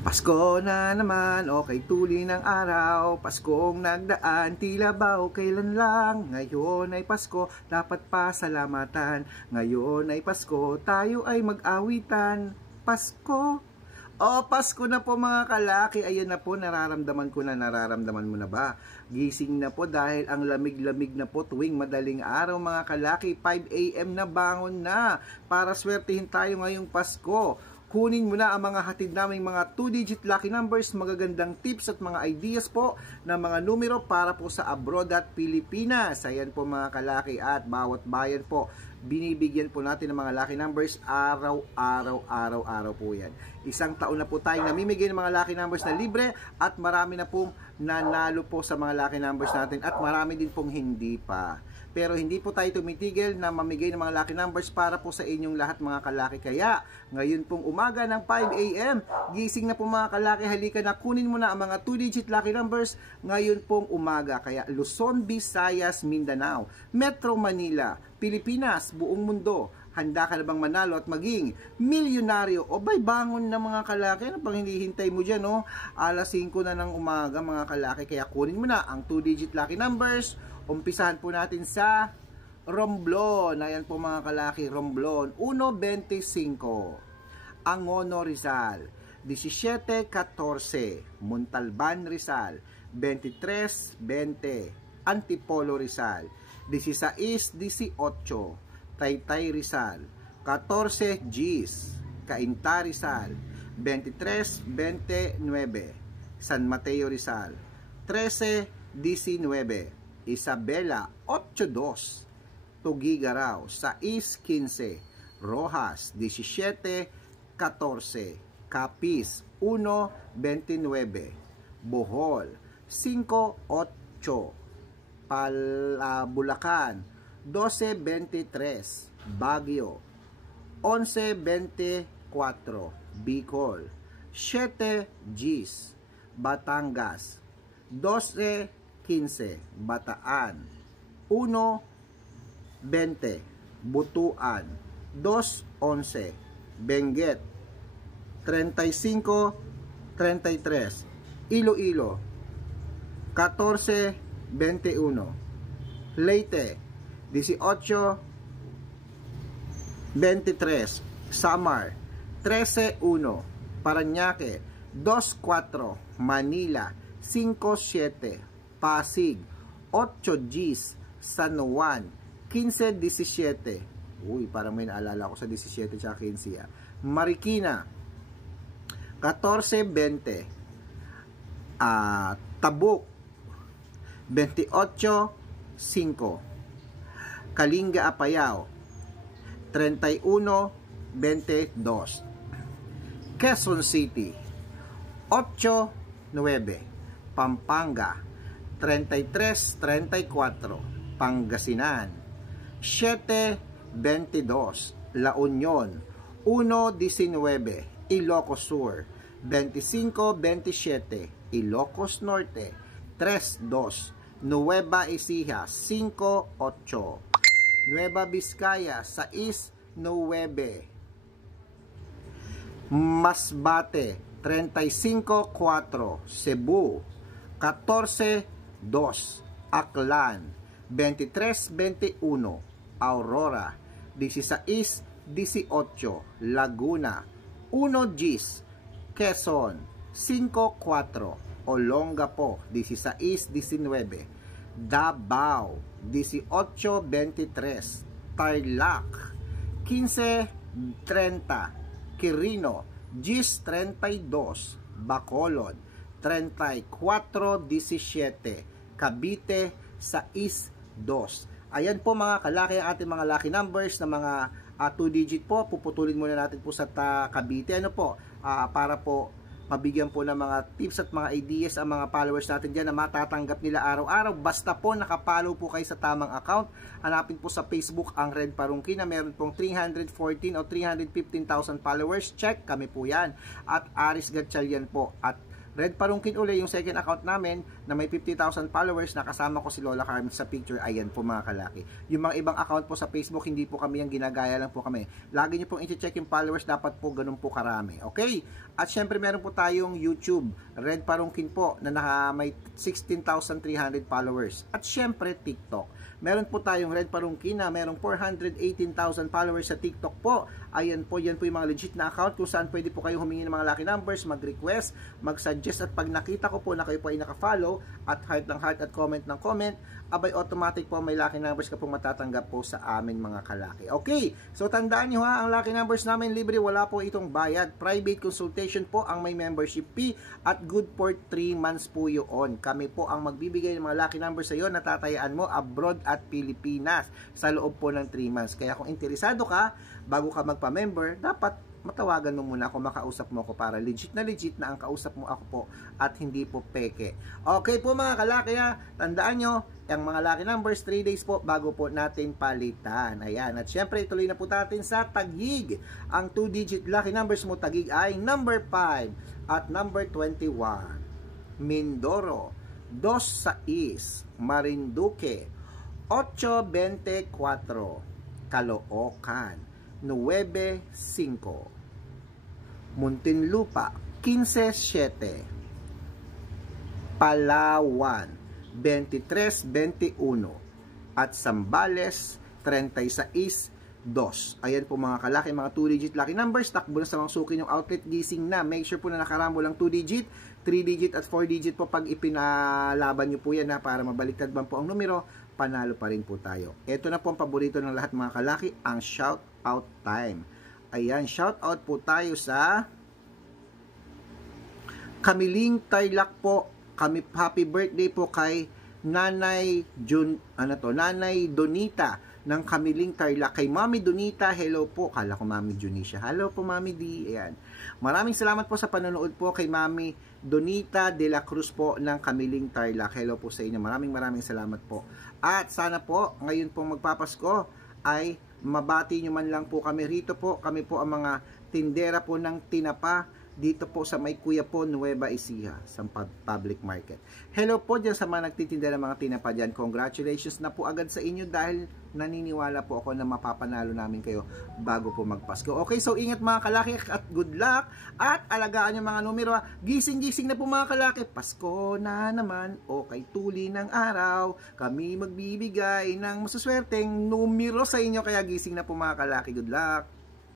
Pasko na naman, okay tuli ng araw. Paskong nagdaan, tila ba o kailan lang. Ngayon ay Pasko, dapat pasalamatan. Ngayon ay Pasko, tayo ay mag-awitan. Pasko. Oh, Pasko na po mga kalaki. Ayan na po, nararamdaman ko na. Nararamdaman mo na ba? Gising na po dahil ang lamig-lamig na po tuwing madaling araw mga kalaki. 5 AM na bangon na para swertihin tayo ngayong Pasko. Kunin mo na ang mga hatid naming mga 2-digit lucky numbers, magagandang tips at mga ideas po na mga numero para po sa abroad at Pilipinas. Ayan po mga kalaki, at bawat bayan po, binibigyan po natin ng mga lucky numbers araw-araw po yan. Isang taon na po tayong namimigay ng mga lucky numbers na libre at marami na pong nanalo po sa mga lucky numbers natin at marami din pong hindi pa. Pero hindi po tayo tumitigil na mamigay ng mga lucky numbers para po sa inyong lahat mga kalaki. Kaya ngayon pong umaga ng 5 AM, gising na po mga kalaki, halika na kunin mo na ang mga 2-digit lucky numbers ngayon pong umaga. Kaya Luzon, Visayas, Mindanao, Metro Manila, Pilipinas, buong mundo, handa ka na bang manalo at maging milyonaryo? O bay, bangon na mga kalaki, ano pang hinihintay mo dyan, no? Alas 5 na ng umaga mga kalaki, kaya kunin mo na ang 2-digit lucky numbers. Umpisahan po natin sa Romblon. Ayan po mga kalaki, Romblon 1.25, Angono Rizal 17.14, Montalban Rizal 23.20, Antipolo Rizal 16.18, Taytay Rizal 14 Gs, Cainta Rizal 23.29, San Mateo Rizal 13.19, Isabela 8.2, Tugigaraw 6.15, Rojas 17.14, Capiz 1.29, Bohol 5.8, Bulacan 12.23, Baguio 11.24, Bicol 7 Gs, Batangas 12.15, Bataan 1.20, Butuan 2.11, Benguet 35.33, Iloilo 14.21, Leyte 18.23, Samar 13.1, Parañaque 2.4, Manila 5.7, Pasig 8 Gs, San Juan 15-17. Uy, parang may naalala ko sa 17 tsaka 15. Marikina 14-20, Tabuk 28-5, Kalinga Apayao 31-22, Quezon City 8-9, Pampanga 33-34, Pangasinan 7-22, La Union 1-19, Ilocos Sur 25-27, Ilocos Norte 3-2, Nueva Ecija 5-8, Nueva Vizcaya 6-9, Masbate 35-4, Cebu 14-2, Aklan 23-21, Aurora 16-18, Laguna 1 Gs, Quezon 5-4, Olongapo 16-19, Davao 18-23, Tarlac 15-30, Quirino Gs 32, Bacolod 34-17, Cavite 6-2. Ayan po mga kalaki ang ating mga lucky numbers na mga 2-digit po. Puputulin muna natin po sa Cavite. Ano po? Para po mabigyan po ng mga tips at mga ideas ang mga followers natin dyan na matatanggap nila araw-araw. Basta po nakapollow po kayo sa tamang account. Hanapin po sa Facebook ang Red Parungki na meron pong 314 o 315,000 followers. Check, kami po yan. At Aris Gatchalian po. At Red Parungkin uli yung second account namin na may 50,000 followers na kasama ko si Lola Carmen sa picture. Ayan po mga kalaki. Yung mga ibang account po sa Facebook, hindi po kami yung ginagaya lang po kami. Lagi nyo pong i-check yung followers, dapat po ganun po karami. Okay? At syempre meron po tayong YouTube, Red Parungkin po, na may 16,300 followers. At syempre TikTok. Meron po tayong Red Parungkin na merong 418,000 followers sa TikTok po. Ayan po, yan po yung mga legit na account kung saan pwede po kayo humingi ng mga lucky numbers, mag-request, mag-suggest, at pag nakita ko po na kayo po ay naka-follow at heart ng heart at comment ng comment, abay automatic po may lucky numbers ka pong matatanggap po sa amin mga kalaki. Okay, so tandaan nyo ha, ang lucky numbers namin libre, wala po itong bayad. Private consultation po ang may membership fee at good for 3 months po yun. Kami po ang magbibigay ng mga lucky numbers sa iyo na tatayaan mo abroad at Pilipinas sa loob po ng 3 months. Kaya kung interesado ka, bago ka magpa-member, dapat matawagan mo muna ako, makausap mo ako para legit na ang kausap mo ako po at hindi po peke. Okay po mga kalaki ha, tandaan nyo, ang mga lucky numbers 3 days po bago po natin palitan. Ayan, at syempre tuloy na po natin sa Taguig. Ang 2-digit lucky numbers mo Taguig ay number 5 at number 21. Mindoro, 26, Marinduque, 824, Caloocan, 9-5, Muntinlupa, 15-7, Palawan, 23-21, at Zambales, 36-2. Ayan po mga kalaki, mga 2-digit lucky numbers. Takbo na sa mga suki yung outlet, gising na. Make sure po na nakarambo lang 2-digit, 3-digit at 4-digit po pag ipinalaban nyo po yan para mabaliktad man po ang numero, panalo pa rin po tayo. Ito na po ang paborito ng lahat mga kalaki, ang shout out time. Ayan, shout out po tayo sa Kamiling Tarlac po. Happy birthday po kay Nanay Nanay Donita ng Kamiling Tarlac. Kay Mami Donita, hello po. Kala ko Mami Junisha. Hello po Mami D. Ayan. Maraming salamat po sa panonood po kay Mami Donita de la Cruz po ng Kamiling Tarlac. Hello po sa inyo. Maraming salamat po. At sana po, ngayon pong magpapasko ay mabati nyo man lang po kami rito po. Kami po ang mga tindera po ng tinapa dito po sa may Kuya po, Nueva Ecija, sa public market. Hello po dyan sa mga nagtitinda ng mga tinapa dyan. Congratulations na po agad sa inyo dahil naniniwala po ako na mapapanalo namin kayo bago po magpasko. Okay, so ingat mga kalaki at good luck at alagaan yung mga numero. Gising-gising na po mga kalaki. Pasko na naman o kay tuli ng araw. Kami magbibigay ng masuswerteng numero sa inyo kaya gising na po mga kalaki. Good luck!